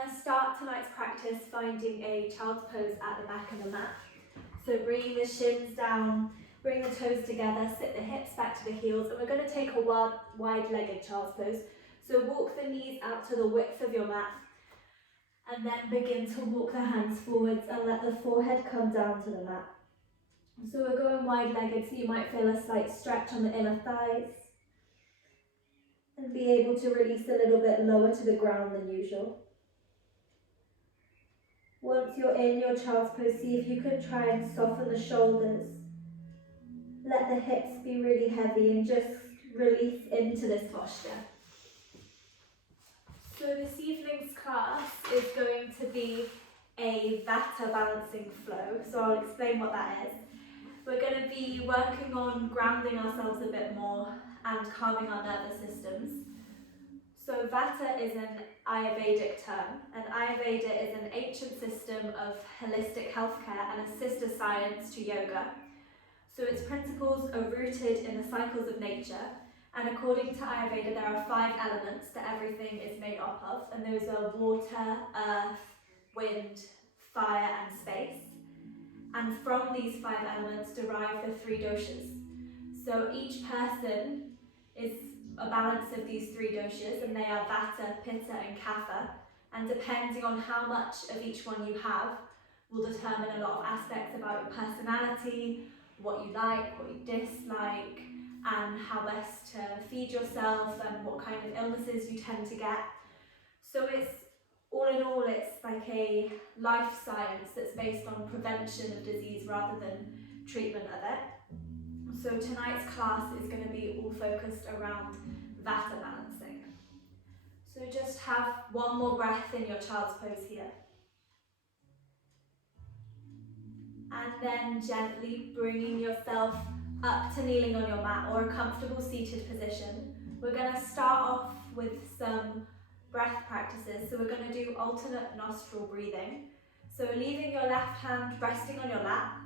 going to start tonight's practice finding a child's pose at the back of the mat. So bringing the shins down, bring the toes together, sit the hips back to the heels, and we're going to take a wide-legged child's pose. So walk the knees out to the width of your mat, and then begin to walk the hands forwards and let the forehead come down to the mat. So we're going wide-legged, so you might feel a slight stretch on the inner thighs, and be able to release a little bit lower to the ground than usual. Once you're in your child's pose, see if you can try and soften the shoulders. Let the hips be really heavy and just release into this posture. So this evening's class is going to be a vata balancing flow, so I'll explain what that is. We're going to be working on grounding ourselves a bit more and calming our nervous systems. So vata is an Ayurvedic term, and Ayurveda is an ancient system of holistic healthcare and a sister science to yoga. So its principles are rooted in the cycles of nature, and according to Ayurveda there are 5 elements that everything is made up of, and those are water, earth, wind, fire and space. And from these 5 elements derive the 3 doshas. So each person is a balance of these 3 doshas, and they are vata, pitta and kapha, and depending on how much of each one you have will determine a lot of aspects about your personality, what you like, what you dislike, and how best to feed yourself and what kind of illnesses you tend to get. So it's all in all, it's like a life science that's based on prevention of disease rather than treatment of it. So tonight's class is going to be all focused around vata balancing. So just have one more breath in your child's pose here. And then gently bringing yourself up to kneeling on your mat or a comfortable seated position. We're going to start off with some breath practices. So we're going to do alternate nostril breathing. So leaving your left hand resting on your lap,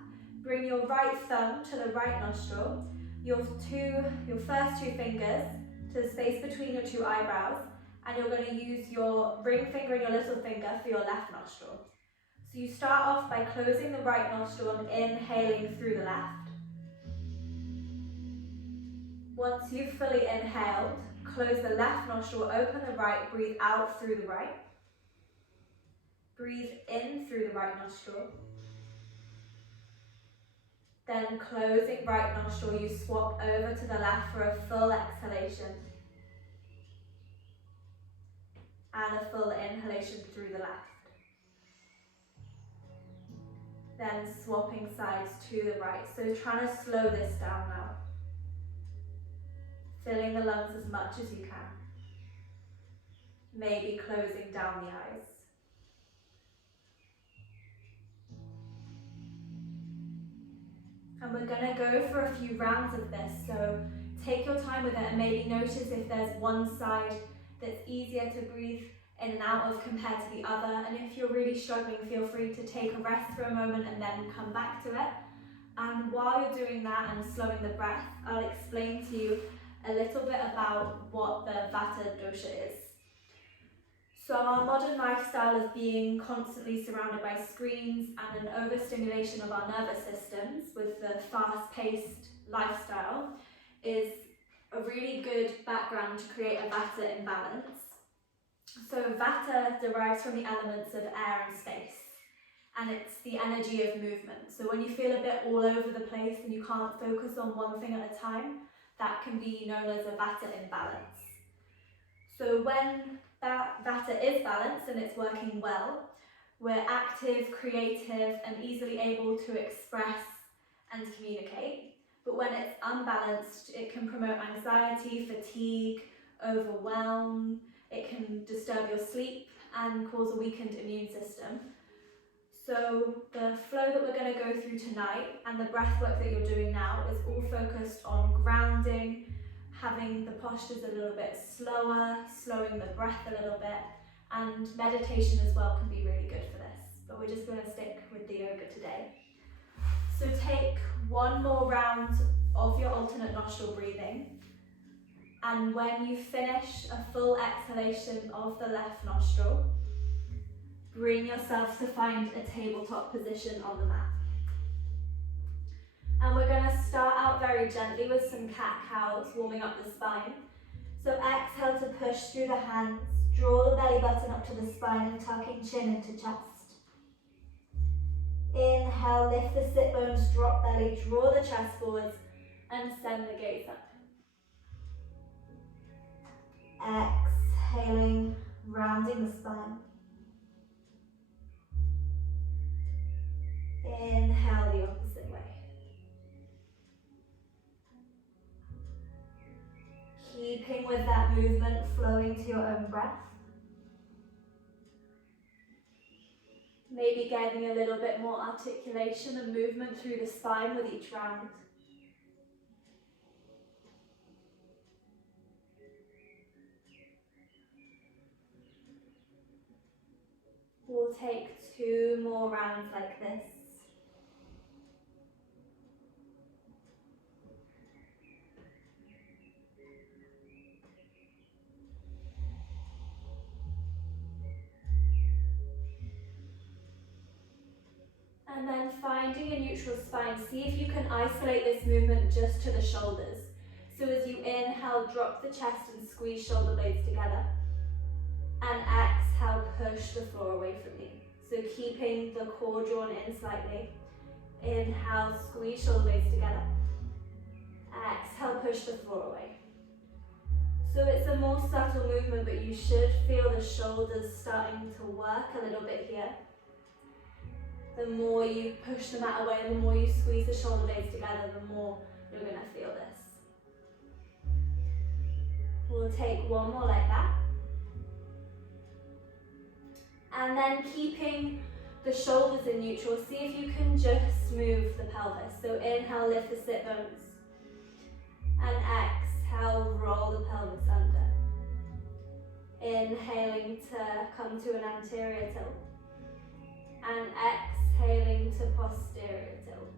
bring your right thumb to the right nostril, your first 2 fingers to the space between your 2 eyebrows, and you're going to use your ring finger and your little finger for your left nostril. So you start off by closing the right nostril and inhaling through the left. Once you've fully inhaled, close the left nostril, open the right, breathe out through the right. Breathe in through the right nostril. Then closing right nostril, you swap over to the left for a full exhalation. And a full inhalation through the left. Then swapping sides to the right. So trying to slow this down now. Filling the lungs as much as you can. Maybe closing down the eyes. And we're going to go for a few rounds of this. So take your time with it and maybe notice if there's one side that's easier to breathe in and out of compared to the other, and if you're really struggling, feel free to take a rest for a moment and then come back to it. And while you're doing that and slowing the breath, I'll explain to you a little bit about what the vata dosha is. So our modern lifestyle of being constantly surrounded by screens and an overstimulation of our nervous systems with the fast-paced lifestyle is a really good background to create a vata imbalance. So vata derives from the elements of air and space, and it's the energy of movement. So when you feel a bit all over the place and you can't focus on one thing at a time, that can be known as a vata imbalance. So when vata is balanced and it's working well, we're active, creative, and easily able to express and communicate. But when it's unbalanced, it can promote anxiety, fatigue, overwhelm. It can disturb your sleep and cause a weakened immune system. So the flow that we're going to go through tonight and the breath work that you're doing now is all focused on grounding, having the postures a little bit slower, slowing the breath a little bit, and meditation as well can be really good for this. But we're just going to stick with the yoga today. So take one more round of your alternate nostril breathing. And when you finish a full exhalation of the left nostril, bring yourself to find a tabletop position on the mat. And we're going to start out very gently with some cat-cows, warming up the spine. So exhale to push through the hands, draw the belly button up to the spine and tucking chin into chest. Inhale, lift the sit bones, drop belly, draw the chest forwards and send the gaze up. Exhaling, rounding the spine. Inhale the opposite way. Keeping with that movement, flowing to your own breath. Maybe getting a little bit more articulation and movement through the spine with each round. We'll take 2 more rounds like this. And then finding a neutral spine, see if you can isolate this movement just to the shoulders. So as you inhale, drop the chest and squeeze shoulder blades together. And exhale, push the floor away from you. So keeping the core drawn in slightly. Inhale, squeeze shoulder blades together. Exhale, push the floor away. So it's a more subtle movement, but you should feel the shoulders starting to work a little bit here. The more you push the mat away, the more you squeeze the shoulder blades together, the more you're going to feel this. We'll take 1 more like that. And then keeping the shoulders in neutral, see if you can just move the pelvis. So inhale, lift the sit bones. And exhale, roll the pelvis under. Inhaling to come to an anterior tilt. And exhaling to posterior tilt.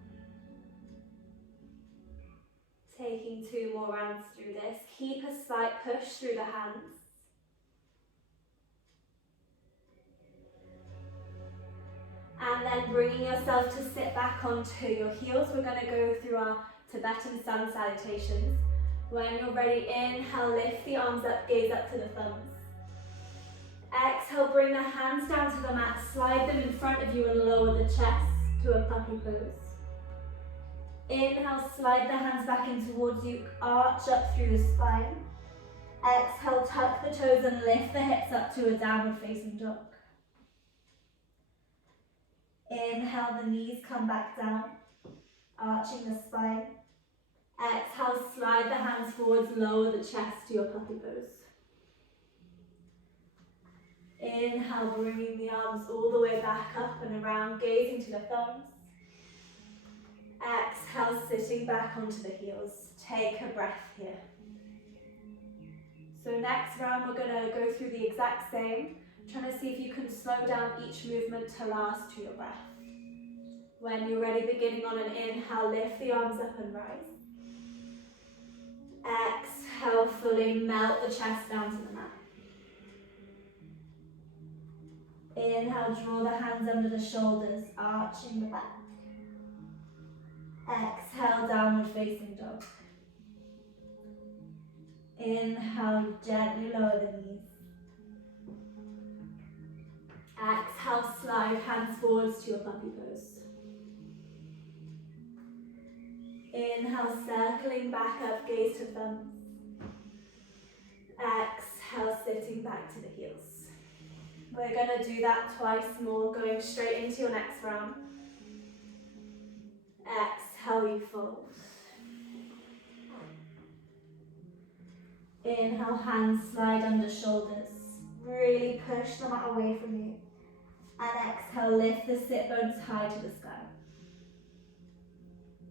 Taking 2 more rounds through this. Keep a slight push through the hands. And then bringing yourself to sit back onto your heels. We're going to go through our Tibetan sun salutations. When you're ready, inhale, lift the arms up, gaze up to the thumbs. Exhale, bring the hands down to the mat, slide them in front of you and lower the chest to a puppy pose. Inhale, slide the hands back in towards you, arch up through the spine. Exhale, tuck the toes and lift the hips up to a downward facing dog. Inhale, the knees come back down, arching the spine. Exhale, slide the hands forwards, lower the chest to your puppy pose. Inhale, bringing the arms all the way back up and around, gazing to the thumbs. Exhale, sitting back onto the heels. Take a breath here. So next round, we're going to go through the exact same, trying to see if you can slow down each movement to last to your breath. When you're ready, beginning on an inhale, lift the arms up and rise. Exhale, fully melt the chest down to the mat. Inhale, draw the hands under the shoulders, arching the back. Exhale, downward facing dog. Inhale, gently lower the knees. Exhale, slide hands forwards to your puppy pose. Inhale, circling back up, gaze to thumbs. Exhale, sitting back to the heels. We're going to do that twice more, going straight into your next round. Exhale, you fold. Inhale, hands slide under shoulders. Really push the mat away from you. And exhale, lift the sit bones high to the sky.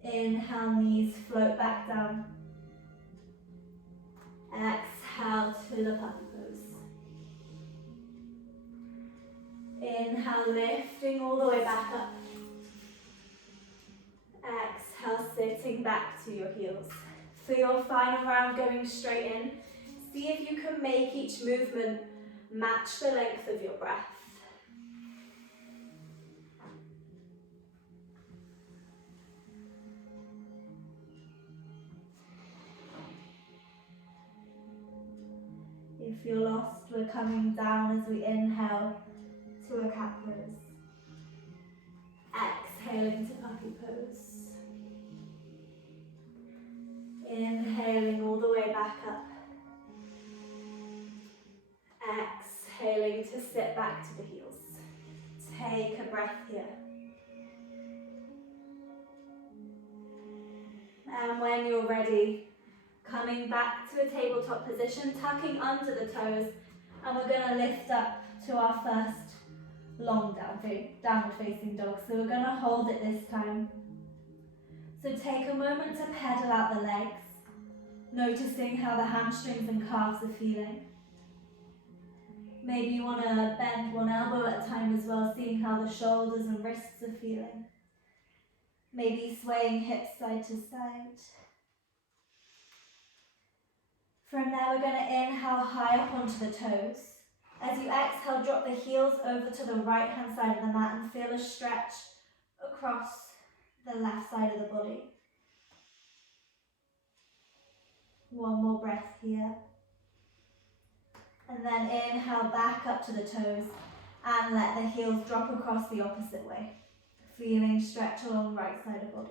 Inhale, knees float back down. Exhale to the puppy pose. Inhale, lifting all the way back up. Exhale, sitting back to your heels. For your final round, going straight in, see if you can make each movement match the length of your breath. If you're lost, we're coming down as we inhale to a cat pose. Exhaling to puppy pose. Inhaling all the way back up. Exhaling to sit back to the heels. Take a breath here. And when you're ready, coming back to a tabletop position, tucking under the toes, and we're going to lift up to our first long downward facing dog. So we're going to hold it this time. So take a moment to pedal out the legs, noticing how the hamstrings and calves are feeling. Maybe you want to bend one elbow at a time as well, seeing how the shoulders and wrists are feeling. Maybe swaying hips side to side. From there, we're going to inhale high up onto the toes. As you exhale, drop the heels over to the right-hand side of the mat and feel a stretch across the left side of the body. One more breath here. And then inhale back up to the toes and let the heels drop across the opposite way. Feeling stretch along right side of body.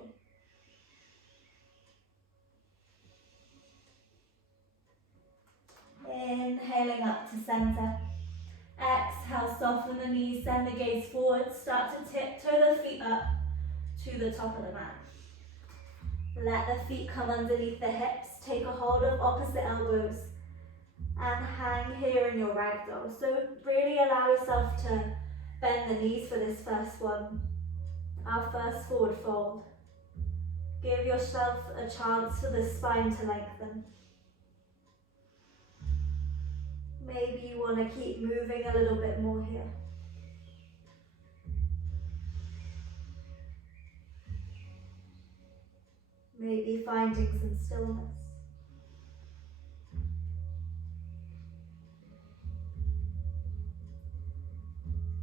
Inhaling up to center. Exhale, soften the knees, send the gaze forward. Start to tiptoe the feet up to the top of the mat. Let the feet come underneath the hips. Take a hold of opposite elbows and hang here in your ragdoll. So really allow yourself to bend the knees for this first one. Our first forward fold. Give yourself a chance for the spine to lengthen. Maybe you want to keep moving a little bit more here. Maybe finding some stillness.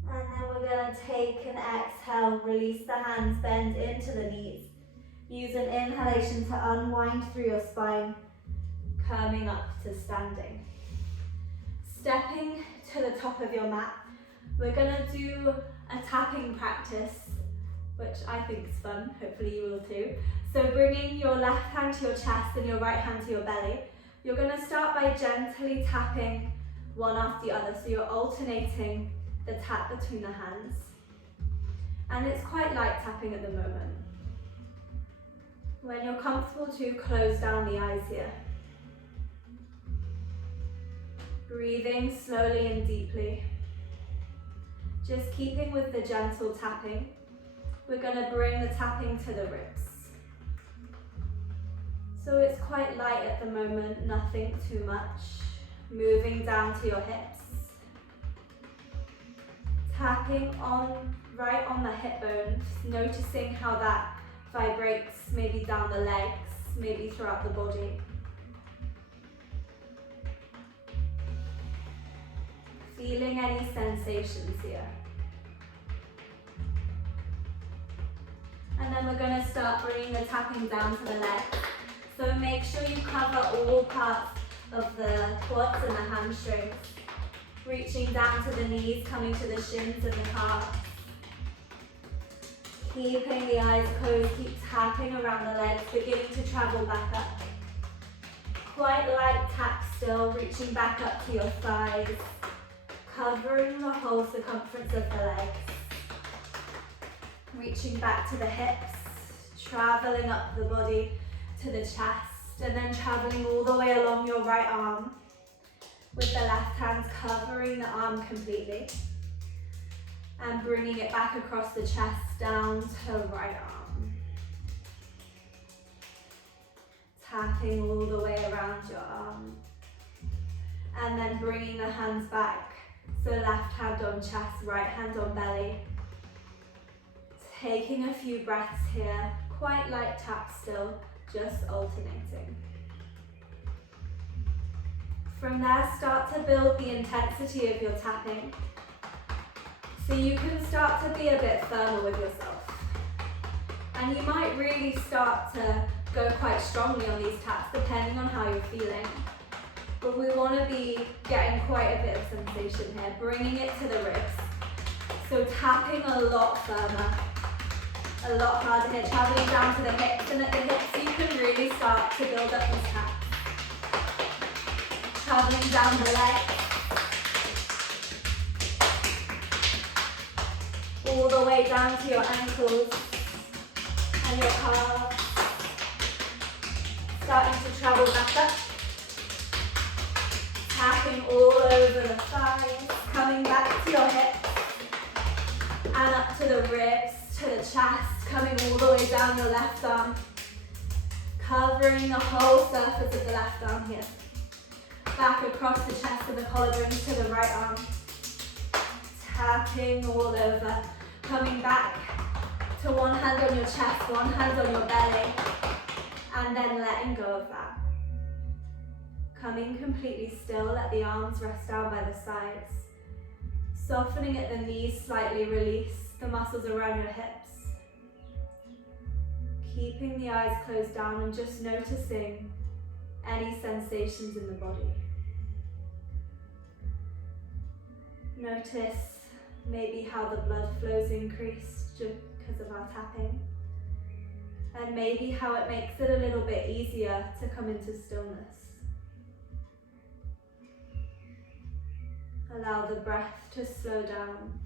And then we're going to take an exhale, release the hands, bend into the knees. Use an inhalation to unwind through your spine, coming up to standing. Stepping to the top of your mat, we're going to do a tapping practice, which I think is fun, hopefully you will too. So bringing your left hand to your chest and your right hand to your belly, you're going to start by gently tapping one after the other, so you're alternating the tap between the hands. And it's quite light tapping at the moment. When you're comfortable to close down the eyes here. Breathing slowly and deeply. Just keeping with the gentle tapping. We're going to bring the tapping to the ribs. So it's quite light at the moment, nothing too much. Moving down to your hips. Tapping right on the hip bones, noticing how that vibrates maybe down the legs, maybe throughout the body. Feeling any sensations here. And then we're going to start bringing the tapping down to the legs. So make sure you cover all parts of the quads and the hamstrings. Reaching down to the knees, coming to the shins and the calves. Keeping the eyes closed, keep tapping around the legs, beginning to travel back up. Quite light tap still, reaching back up to your thighs. Covering the whole circumference of the legs. Reaching back to the hips, traveling up the body to the chest, and then traveling all the way along your right arm, with the left hand covering the arm completely, and bringing it back across the chest down to right arm. Tapping all the way around your arm, and then bringing the hands back. So left hand on chest, right hand on belly. Taking a few breaths here, quite light tap still, just alternating. From there, start to build the intensity of your tapping. So you can start to be a bit firmer with yourself. And you might really start to go quite strongly on these taps, depending on how you're feeling. but we want to be getting quite a bit of sensation here, bringing it to the ribs. So tapping a lot firmer, a lot harder here, traveling down to the hips, and at the hips you can really start to build up these taps. Traveling down the legs, all the way down to your ankles and your calves. Starting to travel back up. Tapping all over the thighs, coming back to your hips and up to the ribs, to the chest, coming all the way down your left arm, covering the whole surface of the left arm here. Back across the chest of the collarbone to the right arm. Tapping all over, coming back to one hand on your chest, one hand on your belly, and then letting go of that. Coming completely still, let the arms rest down by the sides. Softening at the knees, slightly release the muscles around your hips. Keeping the eyes closed down and just noticing any sensations in the body. Notice maybe how the blood flows increased just because of our tapping. And maybe how it makes it a little bit easier to come into stillness. Allow the breath to slow down.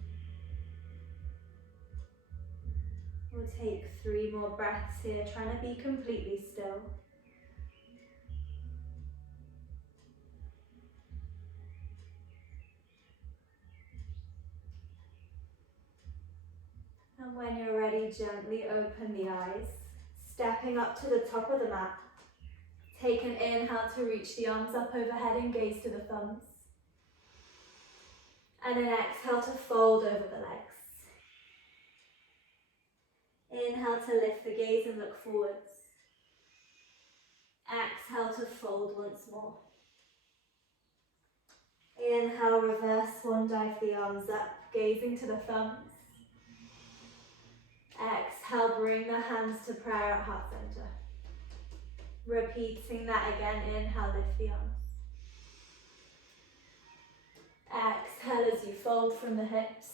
We'll take 3 more breaths here, trying to be completely still. And when you're ready, gently open the eyes, stepping up to the top of the mat. Take an inhale to reach the arms up overhead and gaze to the thumbs. And an exhale to fold over the legs. Inhale to lift the gaze and look forwards. Exhale to fold once more. Inhale, reverse swan dive the arms up, gazing to the thumbs. Exhale, bring the hands to prayer at heart center. Repeating that again, inhale, lift the arms. Exhale as you fold from the hips.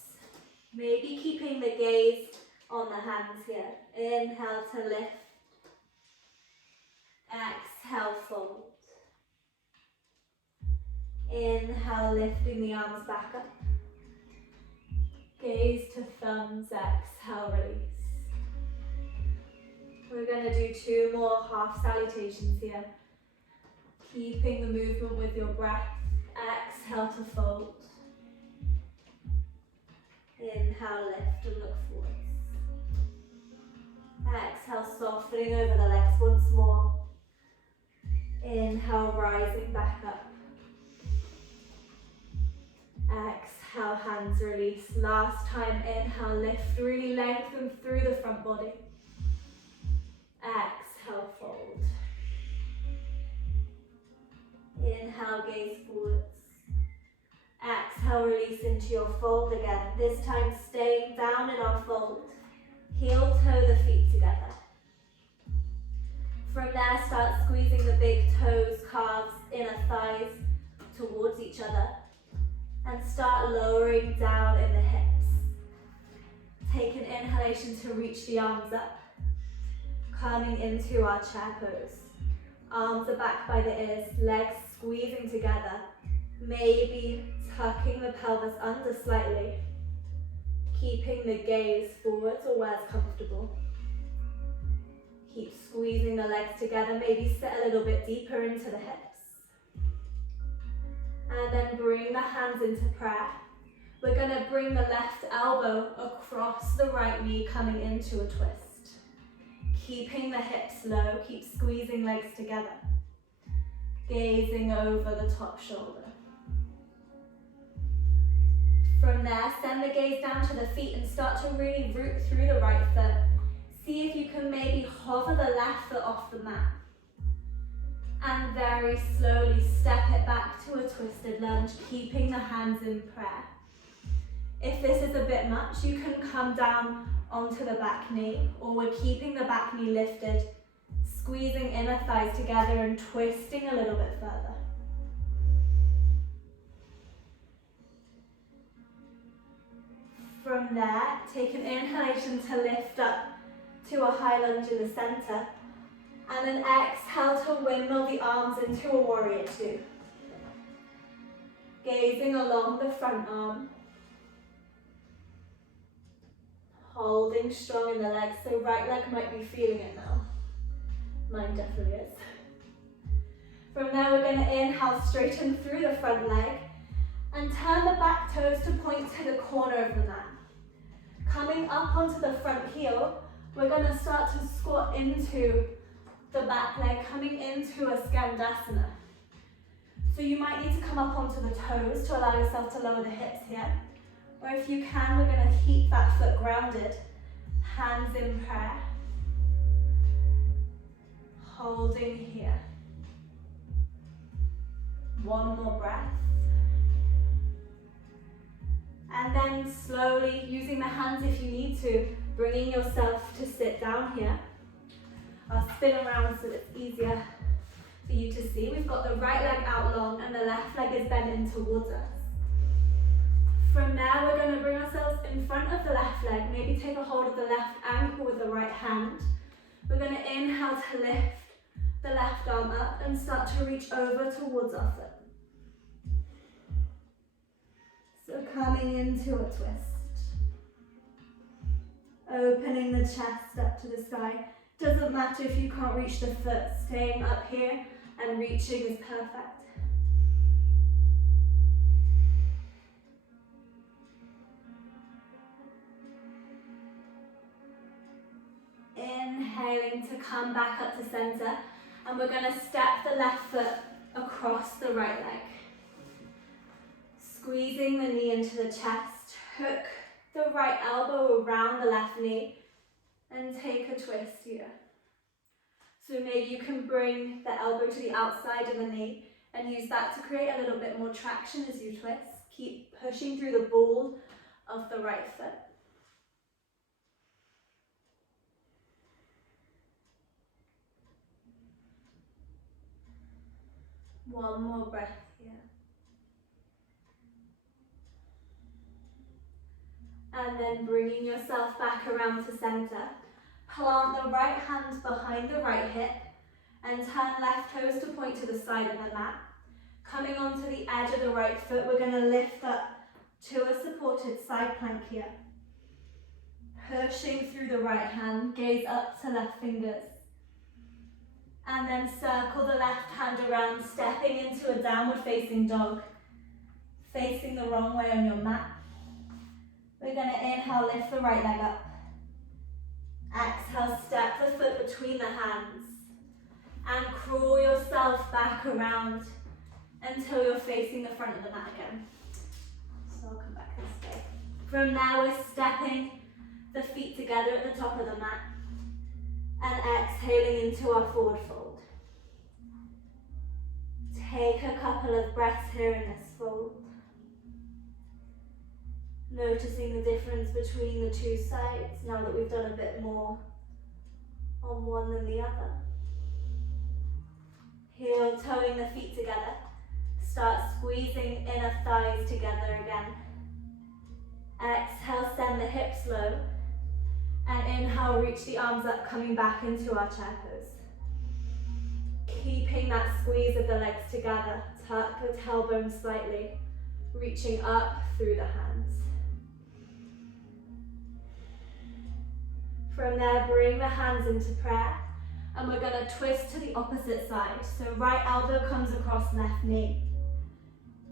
Maybe keeping the gaze on the hands here. Inhale to lift. Exhale, fold. Inhale, lifting the arms back up. Gaze to thumbs, exhale, release. We're going to do 2 more half salutations here. Keeping the movement with your breath. Exhale to fold. Inhale, lift and look forwards. Exhale, softening over the legs once more. Inhale, rising back up. Exhale, hands release. Last time, inhale, lift, really lengthen through the front body. Exhale, fold. Inhale, gaze forwards. Exhale, release into your fold again. This time staying down in our fold. Heel toe the feet together. From there, start squeezing the big toes, calves, inner thighs towards each other. And start lowering down in the hips. Take an inhalation to reach the arms up. Coming into our chair pose. Arms are back by the ears, legs squeezing together. Maybe tucking the pelvis under slightly. Keeping the gaze forwards or where's comfortable. Keep squeezing the legs together, maybe sit a little bit deeper into the hips. And then bring the hands into prayer. We're going to bring the left elbow across the right knee, coming into a twist. Keeping the hips low, keep squeezing legs together. Gazing over the top shoulder. From there, send the gaze down to the feet and start to really root through the right foot. See if you can maybe hover the left foot off the mat. And very slowly step it back to a twisted lunge, keeping the hands in prayer. If this is a bit much, you can come down onto the back knee, or we're keeping the back knee lifted, squeezing inner thighs together and twisting a little bit further. From there, take an inhalation to lift up to a high lunge in the center. And then exhale to windmill the arms into a warrior two. Gazing along the front arm. Holding strong in the legs, so right leg might be feeling it now. Mine definitely is. From there, we're going to inhale, straighten through the front leg and turn the back toes to point to the corner of the mat. Coming up onto the front heel, we're going to start to squat into the back leg, coming into a Skandasana. So you might need to come up onto the toes to allow yourself to lower the hips here. Or if you can, we're going to keep that foot grounded, hands in prayer. Holding here. One more breath. And then slowly, using the hands if you need to, bringing yourself to sit down here. I'll spin around so it's easier for you to see. We've got the right leg out long and the left leg is bending towards us. From there, we're going to bring ourselves in front of the left leg. Maybe take a hold of the left ankle with the right hand. We're going to inhale to lift the left arm up and start to reach over towards our foot. So coming into a twist. Opening the chest up to the sky. Doesn't matter if you can't reach the foot. Staying up here and reaching is perfect. Inhaling to come back up to center, and we're going to step the left foot across the right leg. Squeezing the knee into the chest, hook the right elbow around the left knee and take a twist here. So maybe you can bring the elbow to the outside of the knee and use that to create a little bit more traction as you twist. Keep pushing through the ball of the right foot. One more breath here. And then bringing yourself back around to center. Plant the right hand behind the right hip and turn left toes to point to the side of the mat. Coming onto the edge of the right foot, we're going to lift up to a supported side plank here. Pushing through the right hand, gaze up to left fingers. And then circle the left hand around, stepping into a downward facing dog. Facing the wrong way on your mat. We're going to inhale, lift the right leg up. Exhale, step the foot between the hands. And crawl yourself back around until you're facing the front of the mat again. So I'll come back this way. From now, we're stepping the feet together at the top of the mat. And exhaling into our forward fold. Take a couple of breaths here in this fold. Noticing the difference between the two sides now that we've done a bit more on one than the other. Heel toeing the feet together. Start squeezing inner thighs together again. Exhale, send the hips low. And inhale, reach the arms up, coming back into our chair pose. Keeping that squeeze of the legs together. Tuck the tailbone slightly. Reaching up through the hands. From there, bring the hands into prayer. And we're going to twist to the opposite side. So right elbow comes across left knee.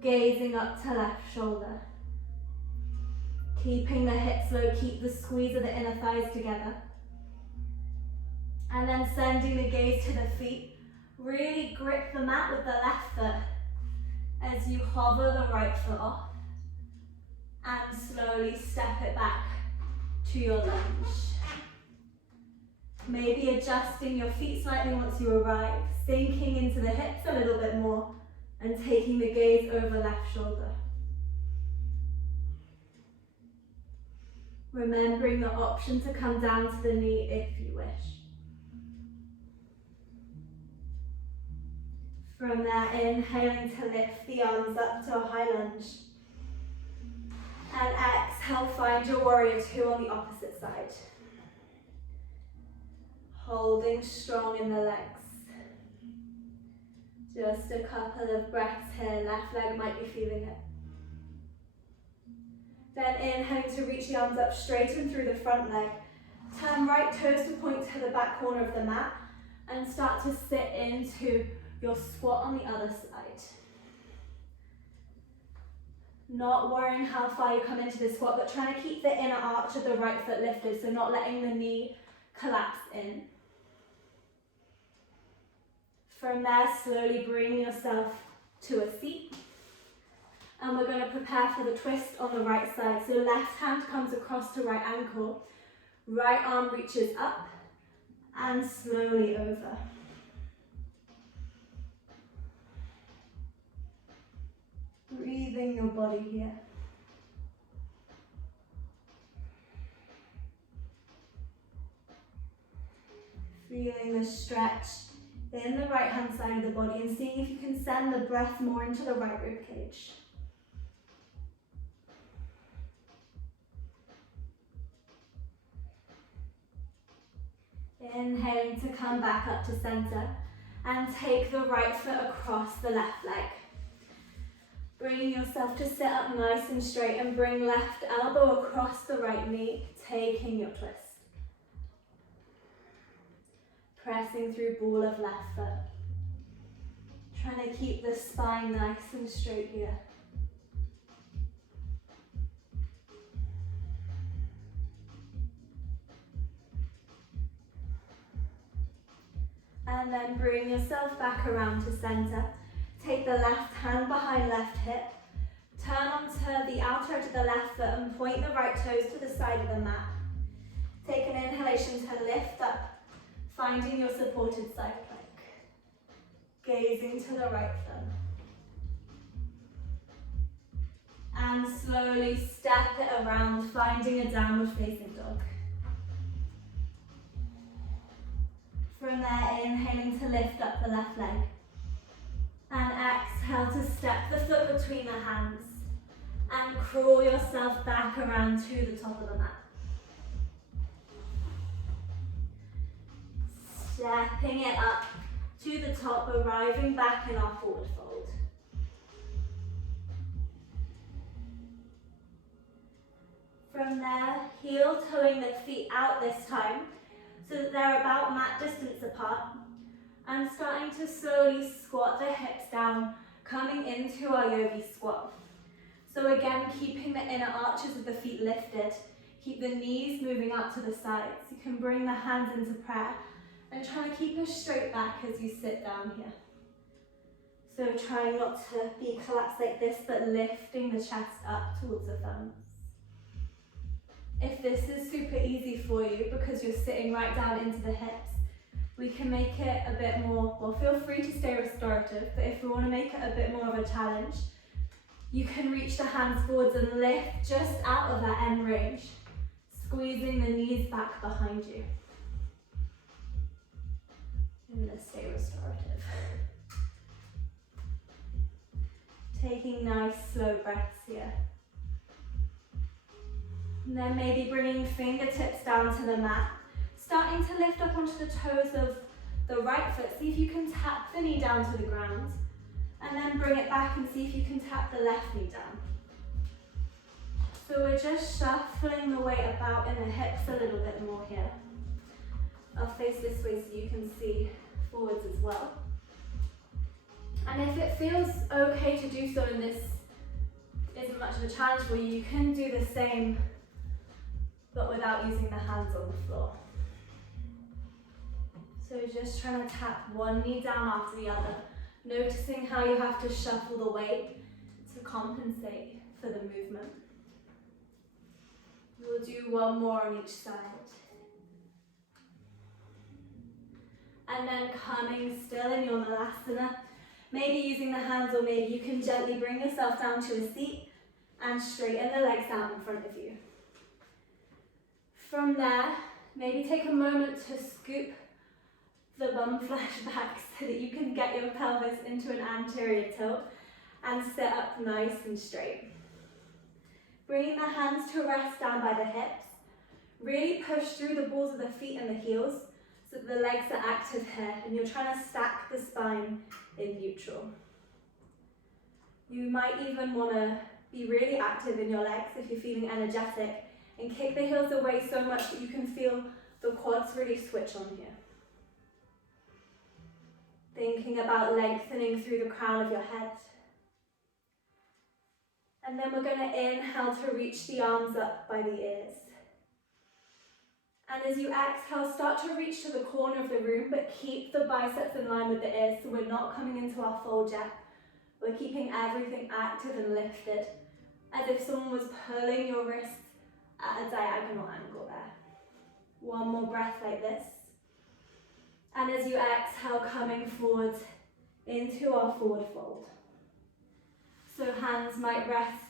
Gazing up to left shoulder. Keeping the hips low, keep the squeeze of the inner thighs together. And then sending the gaze to the feet. Really grip the mat with the left foot as you hover the right foot off. And slowly step it back to your lunge. Maybe adjusting your feet slightly once you arrive, sinking into the hips a little bit more, and taking the gaze over left shoulder. Remembering the option to come down to the knee if you wish. From there, inhaling to lift the arms up to a high lunge. And exhale. exhale, find your warrior two on the opposite side. Holding strong in the legs. Just a couple of breaths here, left leg might be feeling it. Then inhaling to reach the arms up, straighten through the front leg. Turn right toes to point to the back corner of the mat and start to sit into your squat on the other side. Not worrying how far you come into the squat, but trying to keep the inner arch of the right foot lifted, so not letting the knee collapse in. From there, slowly bring yourself to a seat. And we're going to prepare for the twist on the right side. So left hand comes across to right ankle, right arm reaches up, and slowly over. Breathing your body here. Feeling the stretch in the right hand side of the body and seeing if you can send the breath more into the right rib cage. Inhaling to come back up to center and take the right foot across the left leg. Bringing yourself to sit up nice and straight and bring left elbow across the right knee, taking your twist. Pressing through ball of left foot. Trying to keep the spine nice and straight here. And then bring yourself back around to center. Take the left hand behind left hip. Turn onto the outer edge of the left foot and point the right toes to the side of the mat. Take an inhalation to lift up, finding your supported side plank. Gazing to the right thumb. And slowly step it around, finding a downward facing dog. From there, inhaling to lift up the left leg. And exhale to step the foot between the hands and crawl yourself back around to the top of the mat. Stepping it up to the top, arriving back in our forward fold. From there, heel toeing the feet out this time so that they're about mat distance apart. And starting to slowly squat the hips down, coming into our yogi squat. So again, keeping the inner arches of the feet lifted. Keep the knees moving up to the sides. You can bring the hands into prayer and try to keep a straight back as you sit down here. So trying not to be collapsed like this, but lifting the chest up towards the thumbs. If this is super easy for you because you're sitting right down into the hips, we can make it a bit more, well, feel free to stay restorative, but if we want to make it a bit more of a challenge, you can reach the hands forwards and lift just out of that end range, squeezing the knees back behind you. I'm going to stay restorative. Taking nice slow breaths here. And then maybe bringing fingertips down to the mat. Starting to lift up onto the toes of the right foot. See if you can tap the knee down to the ground. And then bring it back and see if you can tap the left knee down. So we're just shuffling the weight about in the hips a little bit more here. I'll face this way so you can see forwards as well. And if it feels okay to do so and this isn't much of a challenge for you, you can do the same but without using the hands on the floor. So just trying to tap one knee down after the other, noticing how you have to shuffle the weight to compensate for the movement. We'll do one more on each side. And then coming still in your Malasana, maybe using the hands, or maybe you can gently bring yourself down to a seat and straighten the legs out in front of you. From there, maybe take a moment to scoop the bum flesh back so that you can get your pelvis into an anterior tilt and sit up nice and straight. Bringing the hands to rest down by the hips. Really push through the balls of the feet and the heels so that the legs are active here, and you're trying to stack the spine in neutral. You might even want to be really active in your legs if you're feeling energetic, and kick the heels away so much that you can feel the quads really switch on here. Thinking about lengthening through the crown of your head. And then we're going to inhale to reach the arms up by the ears. And as you exhale, start to reach to the corner of the room, but keep the biceps in line with the ears so we're not coming into our fold yet. We're keeping everything active and lifted, as if someone was pulling your wrists at a diagonal angle there. One more breath like this. And as you exhale, coming forward into our forward fold. So hands might rest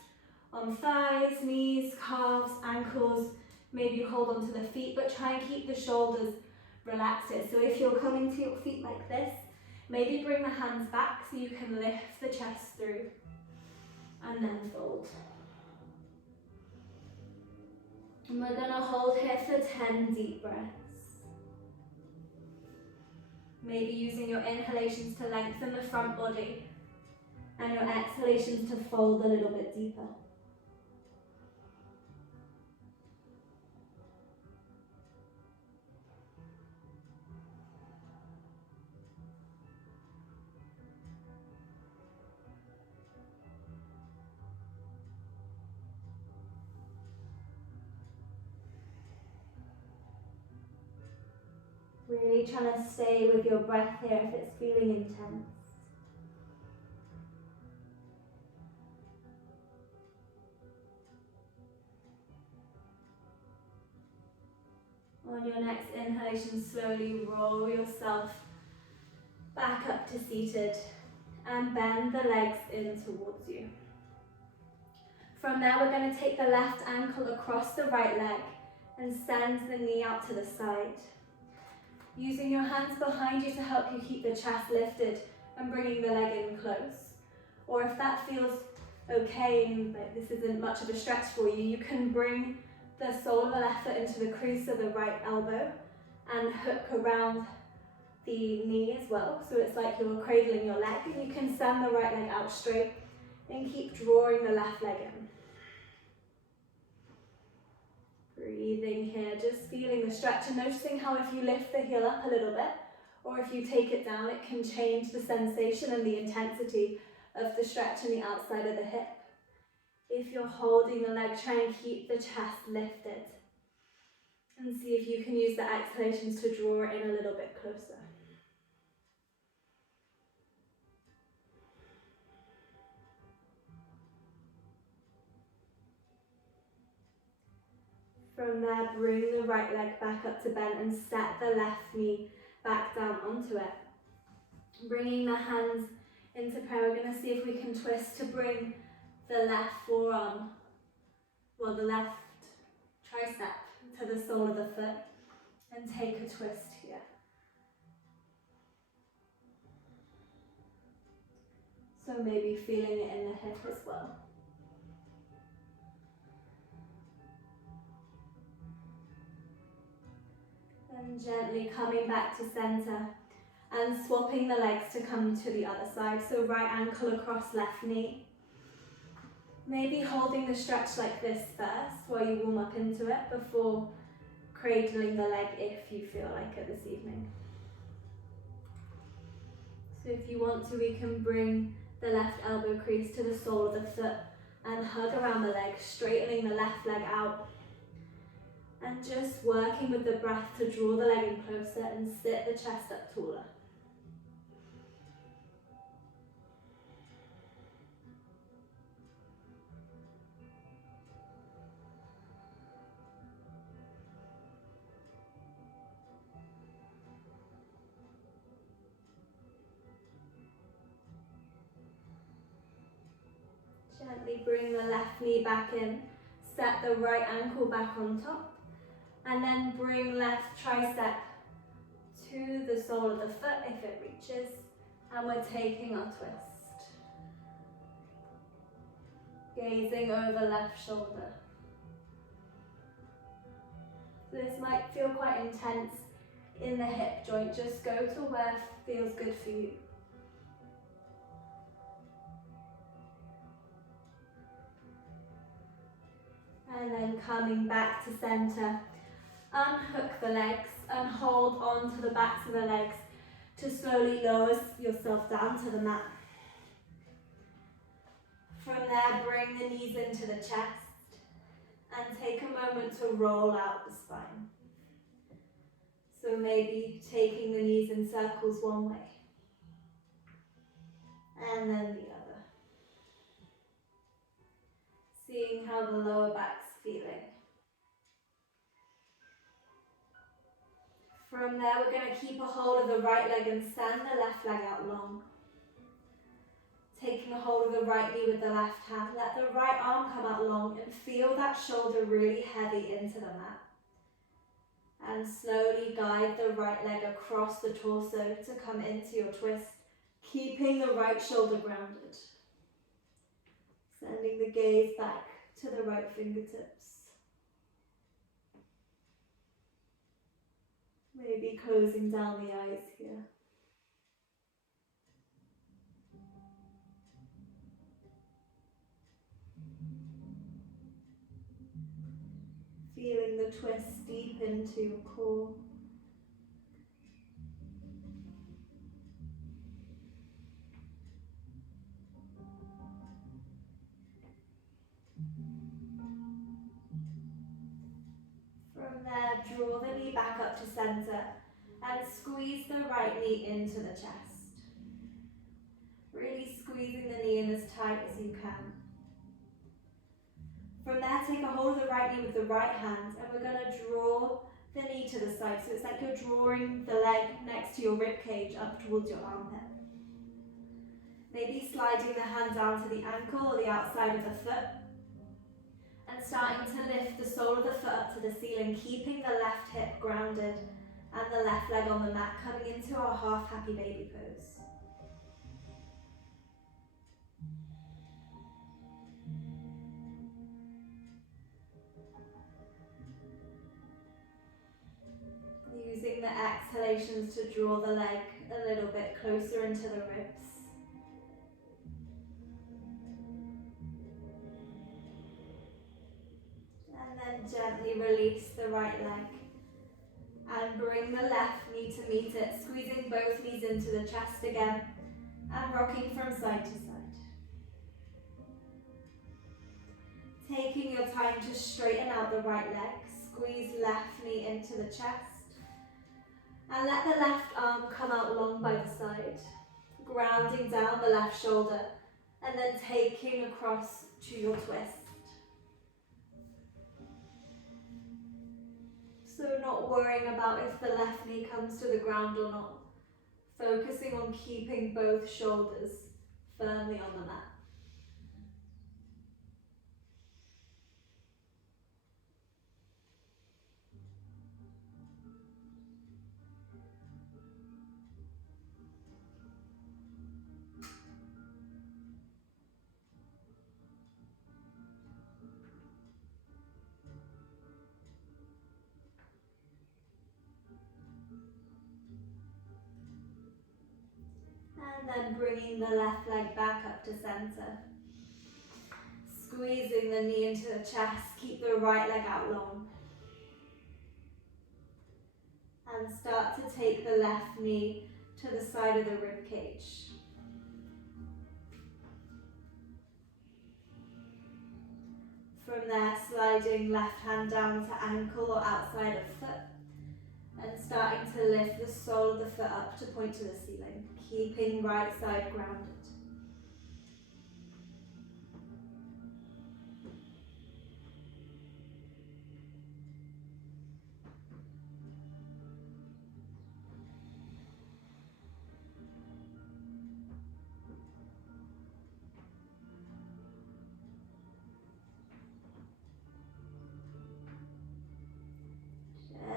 on thighs, knees, calves, ankles. Maybe you hold onto the feet, but try and keep the shoulders relaxed here. So if you're coming to your feet like this, maybe bring the hands back so you can lift the chest through and then fold. And we're going to hold here for 10 deep breaths. Maybe using your inhalations to lengthen the front body and your exhalations to fold a little bit deeper. Really trying to stay with your breath here if it's feeling intense. On your next inhalation, slowly roll yourself back up to seated and bend the legs in towards you. From there, we're going to take the left ankle across the right leg and send the knee out to the side. Using your hands behind you to help you keep the chest lifted and bringing the leg in close. Or if that feels okay and like this isn't much of a stretch for you, you can bring the sole of the left foot into the crease of the right elbow and hook around the knee as well. So it's like you're cradling your leg, and you can send the right leg out straight and keep drawing the left leg in. Breathing here, just feeling the stretch and noticing how if you lift the heel up a little bit or if you take it down, it can change the sensation and the intensity of the stretch in the outside of the hip. If you're holding the leg, try and keep the chest lifted and see if you can use the exhalations to draw it in a little bit closer. From there, bring the right leg back up to bend and set the left knee back down onto it. Bringing the hands into prayer, we're going to see if we can twist to bring the left forearm, well, the left tricep to the sole of the foot and take a twist here. So maybe feeling it in the hip as well. And gently coming back to center and swapping the legs to come to the other side. So right ankle across left knee. Maybe holding the stretch like this first while you warm up into it before cradling the leg if you feel like it this evening. So if you want to, we can bring the left elbow crease to the sole of the foot and hug around the leg, straightening the left leg out. And just working with the breath to draw the leg in closer and sit the chest up taller. Gently bring the left knee back in, set the right ankle back on top, and then bring left tricep to the sole of the foot if it reaches, and we're taking our twist. Gazing over left shoulder. This might feel quite intense in the hip joint. Just go to where feels good for you. And then coming back to center, unhook the legs and hold on to the backs of the legs to slowly lower yourself down to the mat. From there, bring the knees into the chest and take a moment to roll out the spine. So maybe taking the knees in circles one way and then the other. Seeing how the lower back's feeling. From there, we're going to keep a hold of the right leg and send the left leg out long. Taking a hold of the right knee with the left hand, let the right arm come out long and feel that shoulder really heavy into the mat. And slowly guide the right leg across the torso to come into your twist, keeping the right shoulder grounded. Sending the gaze back to the right fingertips. Maybe closing down the eyes here. Feeling the twist deep into your core. From there, draw the knee back up to center and squeeze the right knee into the chest. Really squeezing the knee in as tight as you can. From there, take a hold of the right knee with the right hand and we're going to draw the knee to the side. So it's like you're drawing the leg next to your rib cage up towards your armpit. Maybe sliding the hand down to the ankle or the outside of the foot. And starting to lift the sole of the foot up to the ceiling, keeping the left hip grounded and the left leg on the mat, coming into our half happy baby pose. Using the exhalations to draw the leg a little bit closer into the ribs. And then gently release the right leg. And bring the left knee to meet it, squeezing both knees into the chest again and rocking from side to side. Taking your time to straighten out the right leg, squeeze left knee into the chest and let the left arm come out long by the side, grounding down the left shoulder and then taking across to your twist. So not worrying about if the left knee comes to the ground or not. Focusing on keeping both shoulders firmly on the mat. And then bringing the left leg back up to center. Squeezing the knee into the chest, keep the right leg out long. And start to take the left knee to the side of the rib cage. From there, sliding left hand down to ankle or outside of foot. And starting to lift the sole of the foot up to point to the ceiling, keeping right side grounded.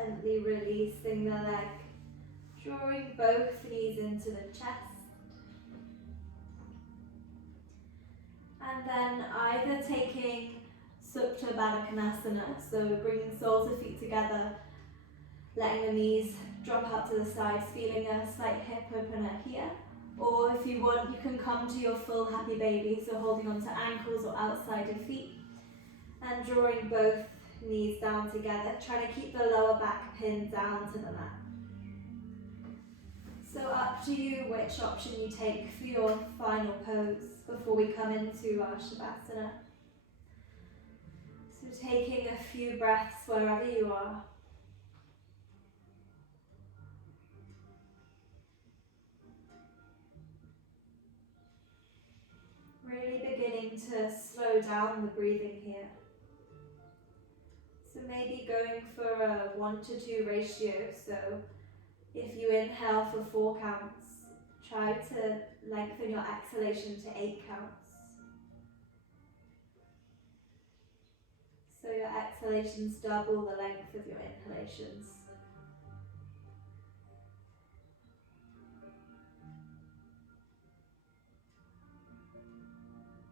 Gently releasing the leg, drawing both knees into the chest. And then either taking Supine, so bringing soles of feet together, letting the knees drop out to the sides, feeling a slight hip opener here. Or if you want, you can come to your full happy baby, so holding onto ankles or outside of feet, and drawing both knees down together, trying to keep the lower back pinned down to the mat. So up to you which option you take for your final pose before we come into our Shavasana. So taking a few breaths wherever you are. Really beginning to slow down the breathing here. So maybe going for a 1-to-2 ratio. So if you inhale for 4 counts, try to lengthen your exhalation to 8 counts. So your exhalations double the length of your inhalations.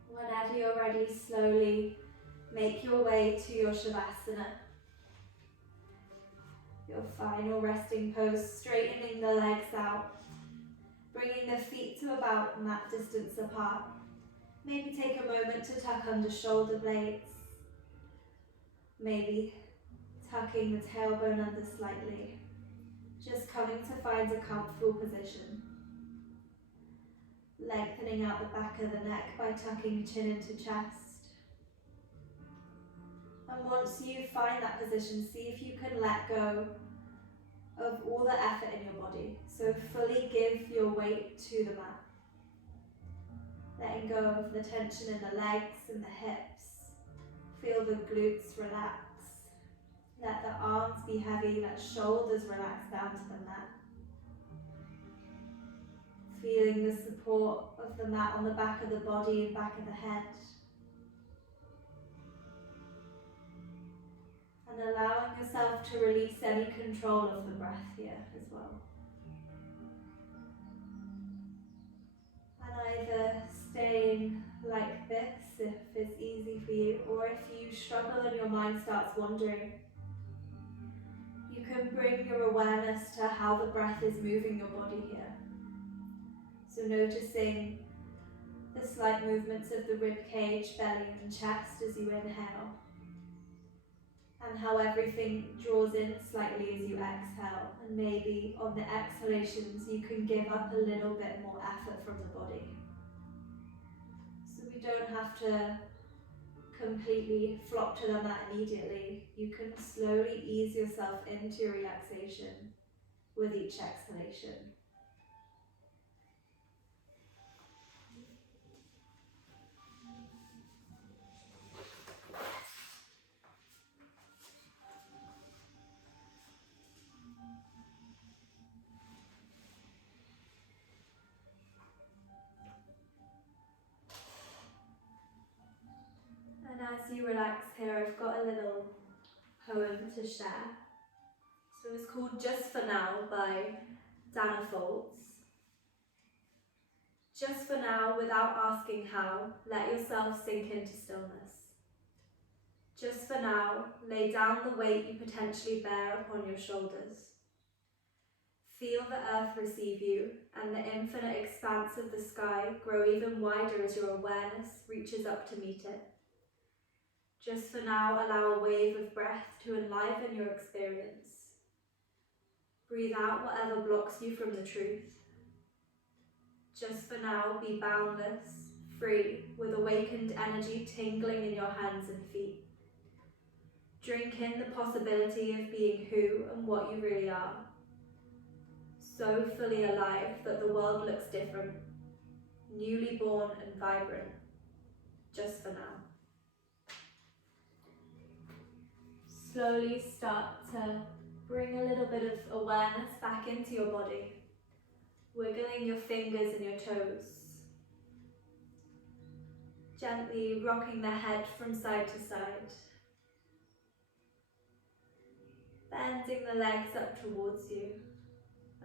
Whenever you're ready, slowly make your way to your Shavasana. Your final resting pose, straightening the legs out, bringing the feet to about mat distance apart. Maybe take a moment to tuck under shoulder blades. Maybe tucking the tailbone under slightly. Just coming to find a comfortable position. Lengthening out the back of the neck by tucking chin into chest. And once you find that position, see if you can let go of all the effort in your body. So fully give your weight to the mat. Letting go of the tension in the legs and the hips. Feel the glutes relax. Let the arms be heavy, let shoulders relax down to the mat. Feeling the support of the mat on the back of the body and back of the head. And allowing yourself to release any control of the breath here as well. And either staying like this if it's easy for you, or if you struggle and your mind starts wandering, you can bring your awareness to how the breath is moving your body here. So noticing the slight movements of the rib cage, belly and chest as you inhale, and how everything draws in slightly as you exhale, and maybe on the exhalations you can give up a little bit more effort from the body. So we don't have to completely flop to the mat immediately. You can slowly ease yourself into your relaxation with each exhalation. And as you relax here, I've got a little poem to share. So it's called Just For Now by Dana Folds. Just for now, without asking how, let yourself sink into stillness. Just for now, lay down the weight you potentially bear upon your shoulders. Feel the earth receive you and the infinite expanse of the sky grow even wider as your awareness reaches up to meet it. Just for now, allow a wave of breath to enliven your experience. Breathe out whatever blocks you from the truth. Just for now, be boundless, free, with awakened energy tingling in your hands and feet. Drink in the possibility of being who and what you really are. So fully alive that the world looks different, newly born and vibrant, just for now. Slowly start to bring a little bit of awareness back into your body, wiggling your fingers and your toes, gently rocking the head from side to side, bending the legs up towards you,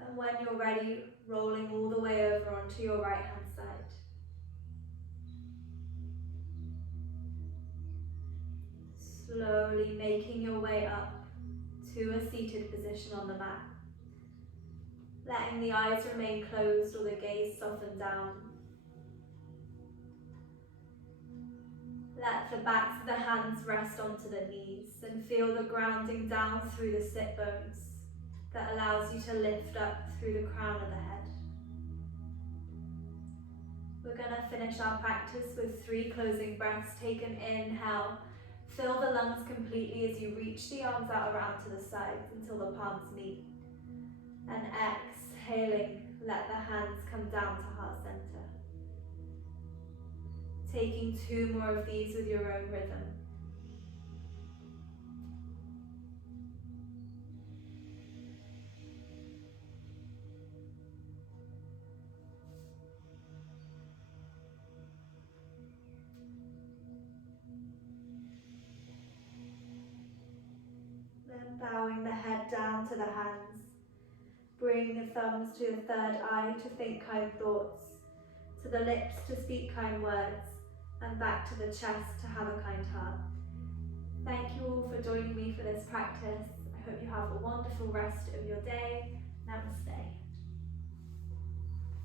and when you're ready, rolling all the way over onto your right hand side. Slowly making your way up to a seated position on the mat. Letting the eyes remain closed or the gaze soften down. Let the backs of the hands rest onto the knees and feel the grounding down through the sit bones that allows you to lift up through the crown of the head. We're going to finish our practice with 3 closing breaths. Take an inhale, fill the lungs completely as you reach the arms out around to the sides until the palms meet. And exhaling, let the hands come down to heart center. Taking 2 more of these with your own rhythm. Then bowing the head down to the hands. Bring the thumbs to the third eye to think kind thoughts, to the lips to speak kind words, and back to the chest to have a kind heart. Thank you all for joining me for this practice. I hope you have a wonderful rest of your day. Namaste.